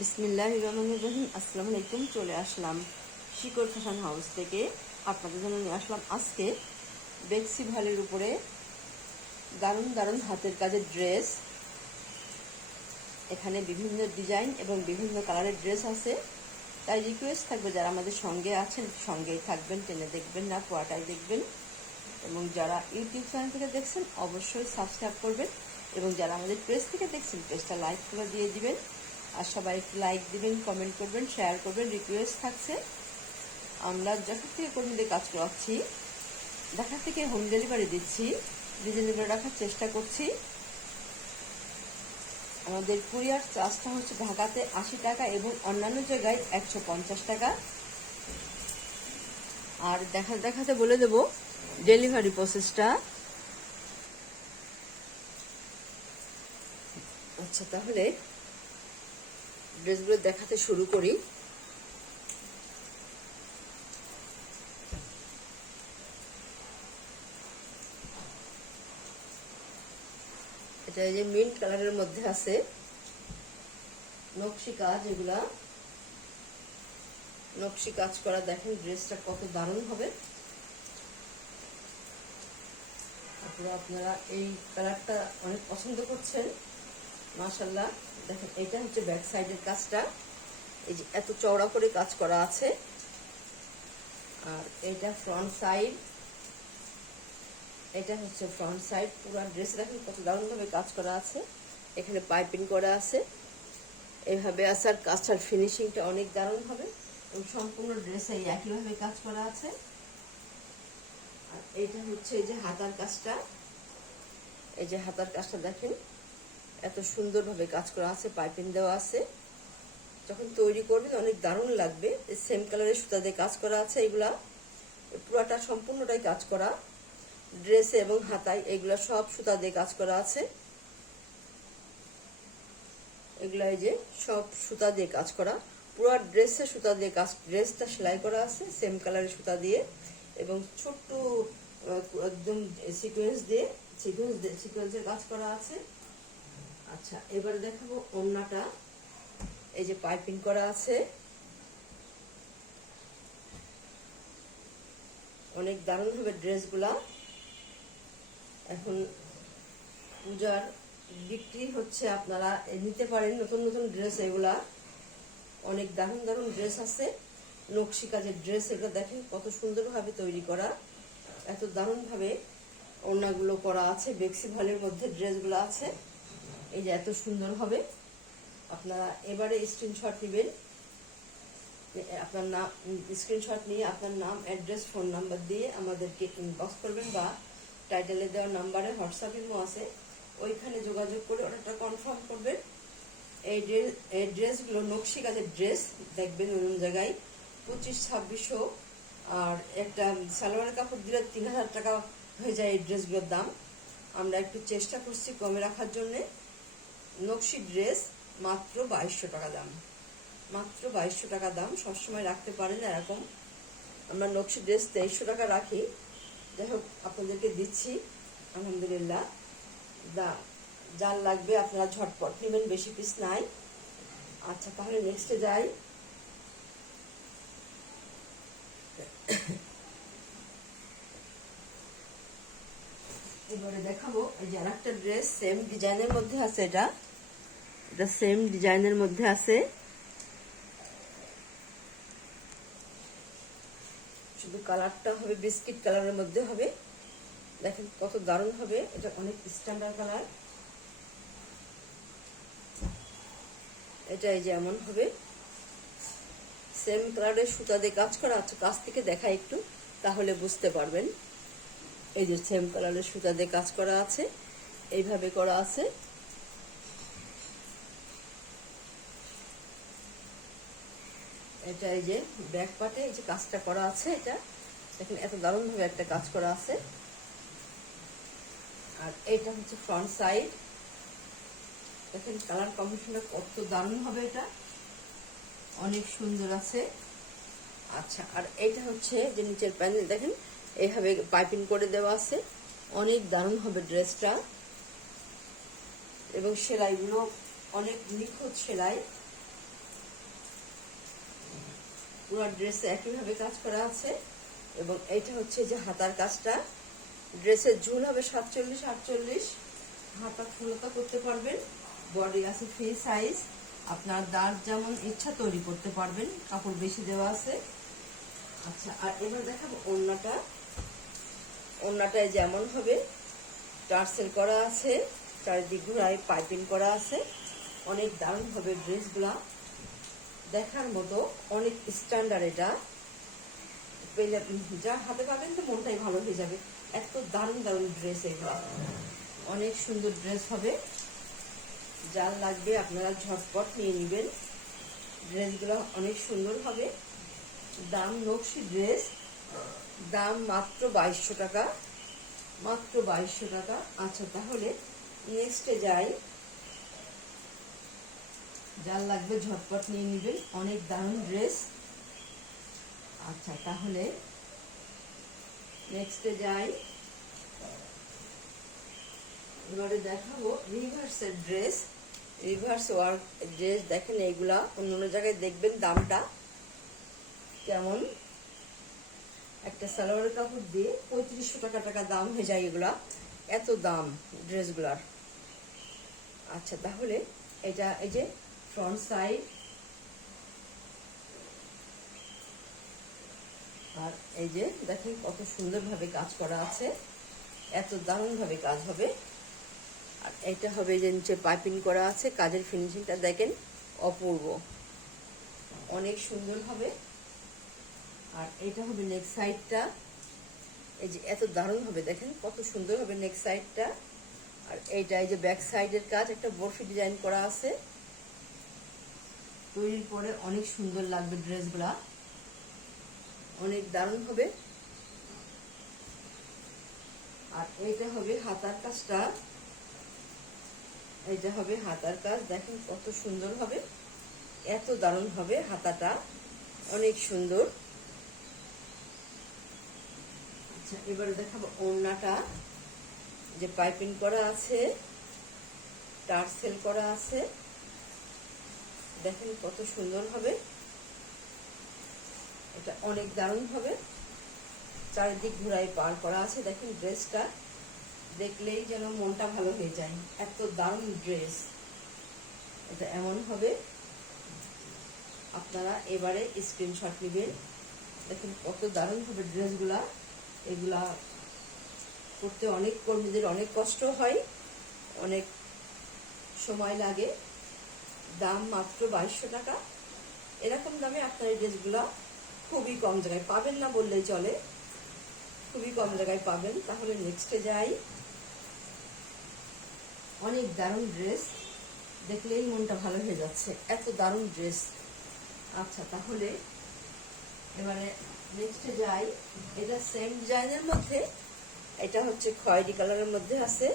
বিসমিল্লাহির রহমানির রহিম। আসসালামু আলাইকুম। চলে আসলাম শিকড় ফ্যাশন হাউস থেকে। আপনাদের জন্য নিয়ে আসলাম আজকে বেক্সি ভালের উপরে দারুণ দারুণ হাতের কাজের ড্রেস। এখানে বিভিন্ন ডিজাইন এবং বিভিন্ন কালারের ড্রেস আছে। তাই রিকোয়েস্ট থাকবে, যারা আমাদের সঙ্গে আছেন সঙ্গেই থাকবেন, টেনে দেখবেন না, পুরাটাই দেখবেন। এবং যারা ইউটিউব চ্যানেল থেকে দেখছেন অবশ্যই সাবস্ক্রাইব করবেন, এবং যারা আমাদের পেজ থেকে দেখছেন পেজটা লাইক করে দিয়ে দিবেন। আর সবাই একটু লাইক দিবেন, কমেন্ট করবেন, শেয়ার করবেন। রিকোয়েস্ট থাকছে, আমরা যখন থেকে কর্মীদের কাজ করাচ্ছি, ঢাকা থেকে হোম ডেলিভারি দিচ্ছি, রিজনেবল রাখার চেষ্টা করছি। আমাদের কুরিয়ার চার্জটা হচ্ছে ঢাকাতে 80 টাকা এবং অন্যান্য জায়গায় 150 টাকা। আর দেখাতে বলে দেব ডেলিভারি প্রসেসটা। আচ্ছা, তাহলে ড্রেসগুলো দেখাতে শুরু করি। এটা এই যে মিন্ট কালারের মধ্যে আছে, নকশি কাজ, এগুলা নকশি কাজ করা। দেখেন ড্রেসটা কত দারুণ হবে। আপনারা এই কালারটা অনেক পছন্দ করছেন, মাশাআল্লাহ। দেখেন এটা হচ্ছে ব্যাক সাইডের কাজটা, এই যে এত চওড়া করে কাজ করা আছে। আর এটা ফ্রন্ট সাইড, এটা হচ্ছে ফ্রন্ট সাইড। পুরো ড্রেস দেখেন কত দারুণভাবে কাজ করা আছে। এখানে পাইপিং করা আছে, এইভাবে আছে। আর কাজটার ফিনিশিংটা অনেক দারুণ হবে এবং সম্পূর্ণ ড্রেসে একইভাবে কাজ করা আছে। আর এইটা হচ্ছে এই যে হাতার কাজটা, এই যে হাতার কাজটা দেখেন এত সুন্দরভাবে কাজ করা আছে, পাইপিং দেওয়া আছে। যখন তৈরি করবেন অনেক দারুণ লাগবে। সেম কালারের সুতা দিয়ে কাজ করা আছে। এগুলা পুরাটা সম্পূর্ণটাই কাজ করা, ড্রেসে এবং হাতায় এগুলা সব সুতা দিয়ে কাজ করা আছে। এগুলা এই যে সব সুতা দিয়ে কাজ করা, পুরো ড্রেসে সুতা দিয়ে কাজ, ড্রেসটা সেলাই করা আছে সেম কালারের সুতা দিয়ে এবং ছোট্ট একদম সিকোয়েন্সের কাজ করা আছে। আচ্ছা, এবারে দেখাবো ওড়নাটা। এই যে পাইপিং করা আছে, অনেক দারুণ হবে ড্রেসগুলা। এখন পূজার বিক্রি হচ্ছে, আপনারা নিতে পারেন নতুন নতুন ড্রেস। এগুলা অনেক দারুণ দারুণ ড্রেস আছে, নকশি কাজের ড্রেস। এগুলো দেখেন কত সুন্দরভাবে তৈরি করা, এত দারুণভাবে ওড়নাগুলো করা আছে। বেক্সি ভালের মধ্যে ড্রেসগুলো আছে, এই যে এত সুন্দর হবে। আপনারা এবারে স্ক্রিনশট নেবেন, আপনার নাম স্ক্রিনশট নিয়ে আপনার নাম, অ্যাড্রেস, ফোন নাম্বার দিয়ে আমাদেরকে ইনবক্স করবেন, বা টাইটেলে দেওয়া নাম্বারে হোয়াটসঅ্যাপ ইমো আছে, ওইখানে যোগাযোগ করে অর্ডারটা কনফার্ম করবেন। এই ড্রেসগুলো নকশি কাজের ড্রেস, দেখবেন অন্য জায়গায় 2500-2600, আর একটা সালোয়ারের কাপড় দিলে 3000 টাকা হয়ে যায় এই ড্রেসগুলোর দাম। আমরা একটু চেষ্টা করছি কমে রাখার জন্যে। নকশি ড্রেস মাত্র 2200 টাকা দাম, মাত্র 2200 টাকা দাম। সবসময় রাখতে পারেন এরকম। আমরা নকশি ড্রেস 2300 টাকা রাখি। যাই হোক, আপনাদেরকে দিচ্ছি আলহামদুলিল্লাহ। যার লাগবে আপনারা ঝটপট নেবেন, বেশি পিস নাই। আচ্ছা, তাহলে নেক্সটে যাই। এবারে দেখাবো এই যে আরেকটা ড্রেস, সেম ডিজাইনের মধ্যে আছে। এটা সেম ডিজাইনের মধ্যে আছে, শুধু কালারটা হবে বিস্কিট কালারের মধ্যে হবে। দেখেন কত দারুণ হবে, এটা অনেক স্ট্যান্ডার্ড কালার। এটা এই যে এমন হবে, সেম কালারের সুতা দিয়ে কাজ করা আছে। কাছ থেকে দেখা একটু, তাহলে বুঝতে পারবেন। এই যে সেম কালারের সুতা দিয়ে কাজ করা আছে, এইভাবে করা আছে। এটা এই যে ব্যাক পার্টে এই যে কাজটা করা আছে, এটা দেখেন এত দারুণভাবে একটা কাজ করা আছে। আর এইটা হচ্ছে ফ্রন্ট সাইড, দেখেন কালার কম্বিনেশনটা কত দারুণ হবে, এটা অনেক সুন্দর আছে। আচ্ছা, আর এইটা হচ্ছে যে নিচের প্যানেল, দেখেন এইভাবে পাইপিং করে দেওয়া আছে, অনেক দারুণ হবে ড্রেসটা। এবং সেলাইগুলো অনেক নিখুঁত সেলাই, পুরো ড্রেসে একইভাবে কাজ করা আছে। এবং এইটা হচ্ছে যে হাতার কাজটা, ড্রেসের ঝুল হবে 47-48, হাতা ফুলতা করতে পারবেন। বডি আছে ফ্রি সাইজ, আপনার দাঁত যেমন ইচ্ছা তৈরি করতে পারবেন, কাপড় বেশি দেওয়া আছে। আচ্ছা, আর এবার দেখাবো ওড়নাটা। ওড়নাটায় যেমন হবে টার্সেল করা আছে, চারিদিক ঘোড়ায় পাইপিং করা আছে। অনেক দারুণ হবে ড্রেসগুলা, দেখার মতো অনেক স্ট্যান্ডার্ড। এটা পেলে যা হাতে পাবেন তো মনটাই ভালো হয়ে যাবে। এত দারুণ দারুণ ড্রেস এগুলো, অনেক সুন্দর ড্রেস হবে। যার লাগবে আপনারা ঝটপট নিয়ে নেবেন। ড্রেসগুলো অনেক সুন্দর হবে। দাম নকশি ড্রেস, দাম মাত্র 2200 টাকা, মাত্র 2200 টাকা। আচ্ছা, তাহলে নেক্সটে যাই। যার লাগবে ঝটপট নিয়ে নেবেন, অনেক দারুণ ড্রেস। আচ্ছা, তাহলে নেক্সটে যাই। এবারে দেখাবো রিভার্সের ড্রেস, রিভার্স ওয়ার্ক ড্রেস। দেখেন এইগুলা অন্য অন্য জায়গায় দেখবেন দামটা কেমন। একটা সালোয়ারের কাপড় দিয়ে 3500 টাকা দাম হয়ে যায় এগুলা, এত দাম ড্রেসগুলার। আচ্ছা, তাহলে এটা এই যে ফ্রন্ট সাইড, আর এই যে দেখেন কত সুন্দরভাবে কাজ করা আছে, এত দারুণভাবে কাজ হবে। আর এটা হবে যে নিচে পাইপিং করা আছে, কাজের ফিনিশিংটা দেখেন অপূর্ব, অনেক সুন্দর হবে। আর এটা হবে নেক সাইডটা, এই যে এত দারুণ হবে, দেখেন কত সুন্দর হবে নেক সাইডটা। আর এইটা এই যে ব্যাক সাইডের কাজ, একটা বরফি ডিজাইন করা আছে। তৈরির পরে অনেক সুন্দর লাগবে ড্রেসগুলা, অনেক দারুণ হবে। আর এইটা হবে হাতার কাজটা, এইটা হবে হাতার কাজ, দেখেন কত সুন্দর হবে, এত দারুণ হবে হাতাটা, অনেক সুন্দর। আচ্ছা, এবারে দেখাবো ওড়নাটা, যে পাইপিং করা আছে, টার্সেল করা আছে, দেখেন কত সুন্দর হবে, এটা অনেক দারুণ হবে। চারিদিক ঘুরাই পার করা আছে, দেখেন ড্রেসটা দেখলেই যেন মনটা ভালো হয়ে যায়, এত দারুণ ড্রেস। এটা এমন হবে, আপনারা এবারে স্ক্রিনশট নেবেন। দেখেন কত দারুণ হবে ড্রেসগুলা, এগুলা করতে অনেক কর্মীদের অনেক কষ্ট হয়, অনেক সময় লাগে। দাম মাত্র 2200 টাকা। এরকম দামে আপনার এই ড্রেসগুলা খুবই কম জায়গায় পাবেন না বললেই চলে, খুবই কম জায়গায় পাবেন। তাহলে নেক্সটে যাই। অনেক দারুণ ড্রেস, দেখলেই মনটা ভালো হয়ে যাচ্ছে, এত দারুণ ড্রেস। আচ্ছা, তাহলে এবারে নেক্সটে যাই। এটা সেম ডিজাইনের মধ্যে, এটা হচ্ছে খয়েরি কালারের মধ্যে আছে,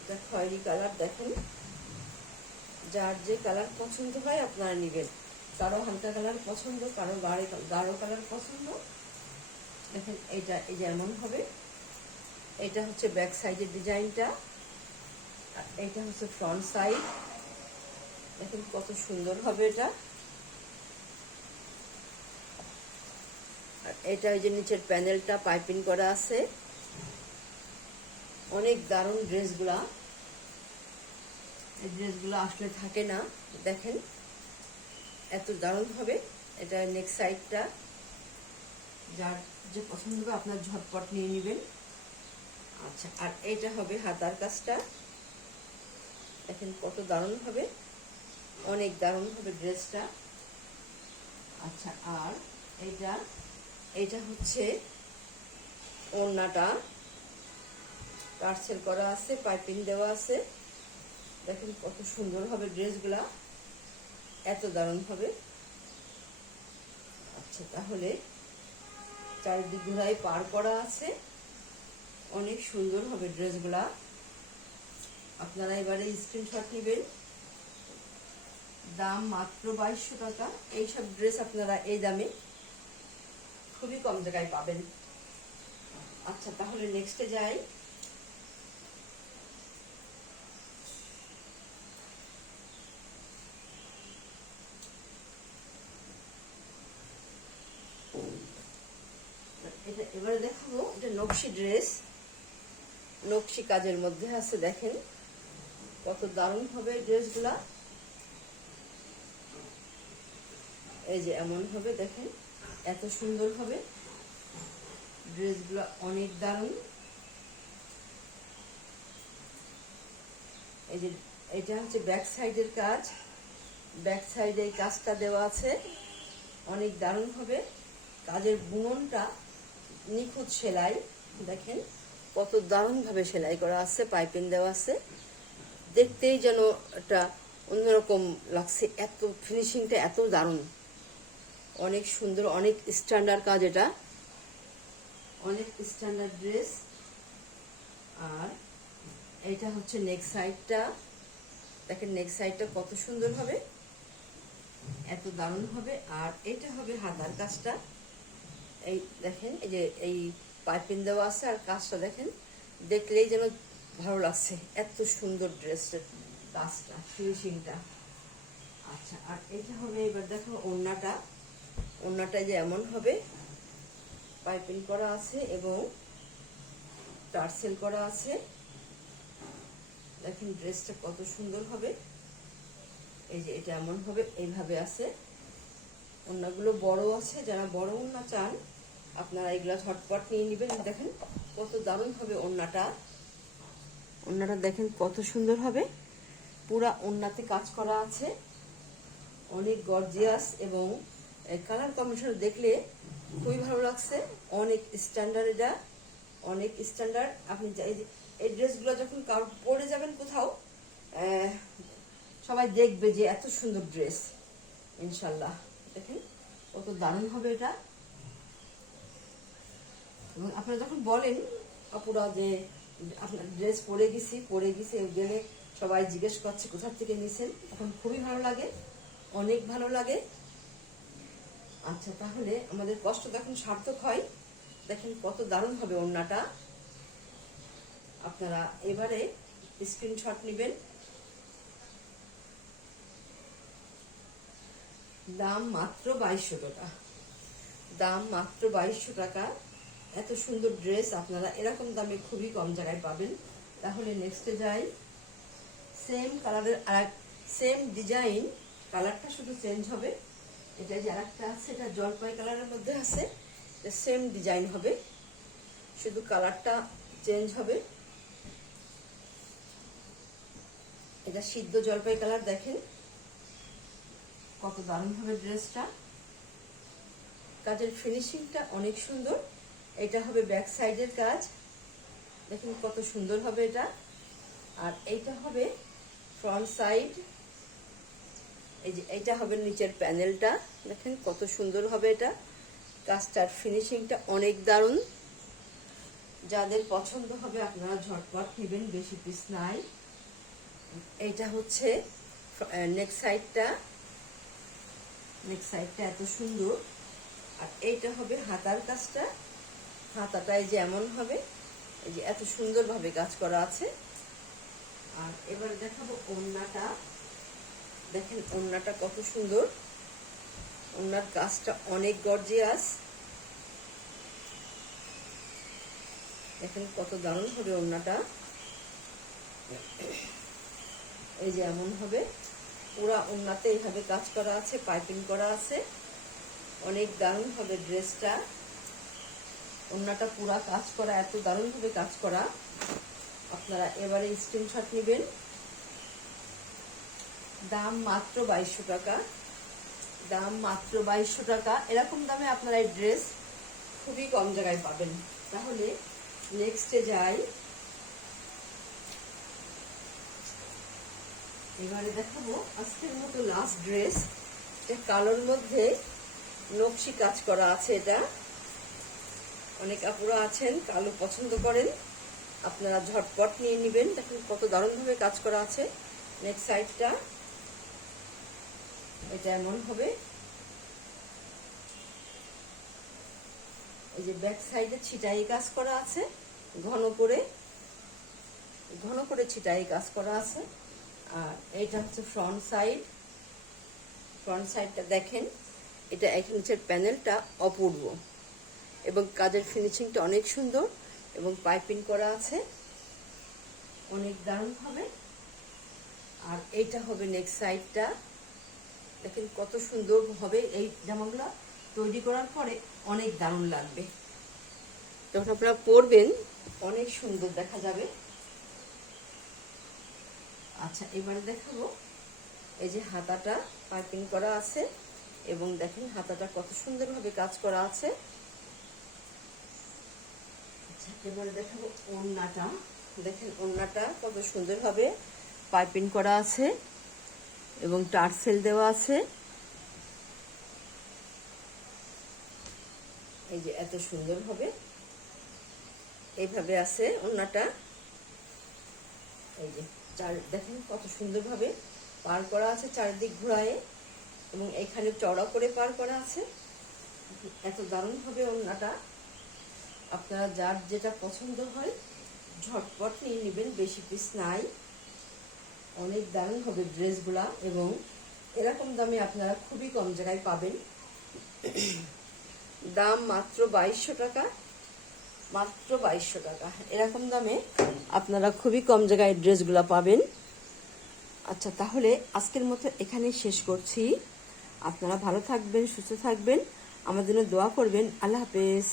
এটা খয়েরি কালার। দেখেন যার যে কালার পছন্দ হয় আপনারা নেবেন, কারো হালকা কালার পছন্দ, কারো গাঢ় কালার পছন্দ। দেখেন এটা এই যেমন হবে, এটা হচ্ছে ব্যাক সাইডের ডিজাইনটা, আর এটা হচ্ছে ফ্রন্ট সাইড, দেখেন কত সুন্দর হবে এটা। আর এটা এই যে নিচের প্যানেলটা পাইপিং করা আছে, অনেক দারুণ ড্রেসগুলা। এই ড্রেসগুলো আসলে থাকে না, দেখেন এত দারুণ হবে। এটা নেক সাইডটা, যার যে পছন্দ হবে আপনার ঝটপট নিয়ে নেবেন। আচ্ছা, আর এইটা হবে হাতার কাজটা, দেখেন কত দারুণ হবে, অনেক দারুণ হবে ড্রেসটা। আচ্ছা, আর এইটা হচ্ছে ওড়নাটা, টার্সেল করা আছে, পাইপিং দেওয়া আছে, দেখেন কত সুন্দর হবে ড্রেসগুলা, এত দারুণ হবে। আচ্ছা, তাহলে চারিদিক ঘুরাই পার করা আছে, অনেক সুন্দর হবে ড্রেসগুলা। আপনারা এবারে স্ক্রিনশট নেবেন। দাম মাত্র 2200 টাকা। এইসব ড্রেস আপনারা এই দামে খুবই কম জায়গায় পাবেন। আচ্ছা, তাহলে নেক্সটে যাই। এবারে দেখাবো এটা নকশি ড্রেস, নকশি কাজের মধ্যে আছে। দেখেন কত দারুণ হবে ড্রেসগুলা। এই যে এমন হবে, দেখেন এত সুন্দর হবে ড্রেসগুলা, অনেক দারুণ। এই যে এটা হচ্ছে ব্যাক সাইডের কাজ, ব্যাক সাইডে এই কাজটা দেওয়া আছে, অনেক দারুণ হবে। কাজের বুননটা নিখুঁত সেলাই, দেখেন কত দারুণভাবে সেলাই করা আছে, পাইপিং দেওয়া আছে, দেখতেই যেন একটা অন্যরকম লাগছে। এত ফিনিশিংটা এত দারুণ, অনেক সুন্দর, অনেক স্ট্যান্ডার্ড কাজ, এটা অনেক স্ট্যান্ডার্ড ড্রেস। আর এইটা হচ্ছে নেক সাইডটা, দেখেন নেক সাইডটা কত সুন্দর হবে, এত দারুণ হবে। আর এটা হবে হাতার কাজটা, এই দেখেন এই যে এই পাইপিং দেওয়া আছে, আর কাজটা দেখেন দেখলেই যেন ভালো লাগছে, এত সুন্দর ড্রেসের কাজটা, ফিনিশিংটা। আচ্ছা, আর এটা হবে, এবার দেখো ওড়নাটা, ওড়নাটা যে এমন হবে, পাইপিং করা আছে এবং টার্সেল করা আছে। দেখেন ড্রেসটা কত সুন্দর হবে। এই যে এটা এমন হবে, এইভাবে আছে। ওড়নাগুলো বড় আছে, যারা বড় ওড়না চান আপনারা এগুলা ঝটপট নিয়ে নেবেন। দেখেন কত দারুণ হবে ওড়নাটা, ওড়নাটা দেখেন কত সুন্দর হবে, পুরা ওড়নাতে কাজ করা আছে, অনেক গর্জিয়াস। এবং কালার কম্বিনেশন দেখলে খুবই ভালো লাগছে, অনেক স্ট্যান্ডার্ড, এটা অনেক স্ট্যান্ডার্ড। আপনি এই ড্রেসগুলো যখন পরে যাবেন কোথাও, সবাই দেখবে যে এত সুন্দর ড্রেস, ইনশাল্লাহ। দেখেন কত দারুণ হবে এটা। এবং আপনারা যখন বলেন আপুরা যে আপনার ড্রেস পরে গেছি গেলে সবাই জিজ্ঞেস করছে কোথা থেকে নিছেন, তখন খুবই ভালো লাগে, অনেক ভালো লাগে। আচ্ছা, তাহলে আমাদের কষ্ট তখন সার্থক হয়। দেখেন কত দারুণ হবে ওড়নাটা। আপনারা এবারে স্ক্রিনশট নেবেন। দাম মাত্র 2200 টাকা, দাম মাত্র 2200 টাকা। এত সুন্দর ড্রেস আপনারা এরকম দামে খুবই কম জায়গায় পাবেন। তাহলে নেক্সটে যাই। সেম কালারের আর সেম ডিজাইন, কালারটা শুধু চেঞ্জ হবে। এটা যে আরেকটা আছে, এটা জলপাই কালারের মধ্যে আছে, সেম ডিজাইন হবে, শুধু কালারটা চেঞ্জ হবে। এটা সিদ্ধ জলপাই কালার, দেখেন কত দারুণ হবে ড্রেসটা, কাজের ফিনিশিংটা অনেক সুন্দর। এটা হবে ব্যাক সাইডের কাজ, দেখেন কত সুন্দর হবে এটা। আর এইটা হবে ফ্রন্ট সাইড, এই যে এইটা হবে নিচের প্যানেলটা, দেখেন কত সুন্দর হবে এটা, কাজটার ফিনিশিংটা অনেক দারুণ। যাদের পছন্দ হবে আপনারা ঝটপট নেবেন, বেশি পিস নাই। এইটা হচ্ছে নেক সাইডটা, নেক সাইডটা এত সুন্দর। আর এইটা হবে হাতার কাজটা, হাতাটাই যে এমন হবে, এই যে এত সুন্দরভাবে কাজ করা আছে। আর এবারে দেখাবো ওড়নাটা, দেখেন ওড়নাটা কত সুন্দর, ওড়নার কাজটা অনেক গর্জিয়াস, দেখেন কত দারুণ হবে ওড়নাটা। এই যে এমন হবে, পুরা ওড়নাতে এইভাবে কাজ করা আছে, পাইপিং করা আছে, অনেক দারুণ হবে ড্রেসটা। ওড়নাটা পুরা কাজ করা, এত দারুণ ভাবে কাজ করা। আপনারা এবারে স্ক্রিনশট নেবেন। দাম মাত্র 2200 টাকা, দাম মাত্র 2200 টাকা। এরকম দামে আপনারা এই ড্রেস খুবই কম জায়গায় পাবেন। তাহলে নেক্সটে যাই। এবারে দেখাবো আজকের মতো লাস্ট ড্রেস, এটা কালোর মধ্যে নকশি কাজ করা আছে। এটা অনেক আপুরা আছেন কালো পছন্দ করেন, আপনারা ঝটপট নিয়ে নেবেন। দেখুন কত দারুণভাবে কাজ করা আছে। নেক সাইডটা এটা এমন হবে, এই যে ব্যাক সাইডে ছিটাই কাজ করা আছে, ঘন করে ছিটাই কাজ করা আছে। আর এইটা হচ্ছে ফ্রন্ট সাইড, ফ্রন্ট সাইডটা দেখেন, এটা এক নিচের প্যানেলটা অপূর্ব, এবং কাজের ফিনিশিংটা অনেক সুন্দর এবং পাইপিং করা আছে, অনেক দারুণ হবে। আর এইটা হবে নেক্সট সাইডটা, দেখেন কত সুন্দর হবে। এই জামাগুলো তৈরি করার পরে অনেক দারুণ লাগবে, যখন আপনারা পরবেন অনেক সুন্দর দেখা যাবে। আচ্ছা, এবারে দেখাবো এই যে হাতাটা পাইপিং করা আছে এবং দেখেন হাতাটা কত সুন্দরভাবে কাজ করা আছে। আচ্ছা, এবারে দেখাবো ওড়নাটা, দেখেন ওড়নাটা কত সুন্দরভাবে পাইপিং করা আছে এবং টার্সেল দেওয়া আছে। এই যে এত সুন্দর হবে, এইভাবে আছে ওড়নাটা। এই যে দেখেন কত সুন্দরভাবে পার করা আছে চারিদিক ঘোরায় এবং এখানে চড়া করে পার করা আছে। এত দারুণ হবে ওড়নাটা, আপনারা যার যেটা পছন্দ হয় ঝটপট নিয়ে নেবেন, বেশি পিস নাই। অনেক দারুণ হবে ড্রেসগুলা এবং এরকম দামে আপনারা খুবই কম জায়গায় পাবেন। দাম মাত্র 2200 টাকা, মাত্র 2200 টাকা। এরকম দামে আপনারা খুবই কম জায়গায় ড্রেসগুলা পাবেন। আচ্ছা, তাহলে আজকের মতো এখানেই শেষ করছি। আপনারা ভালো থাকবেন, সুস্থ থাকবেন, আমার জন্য দোয়া করবেন। আল্লাহ হাফেজ।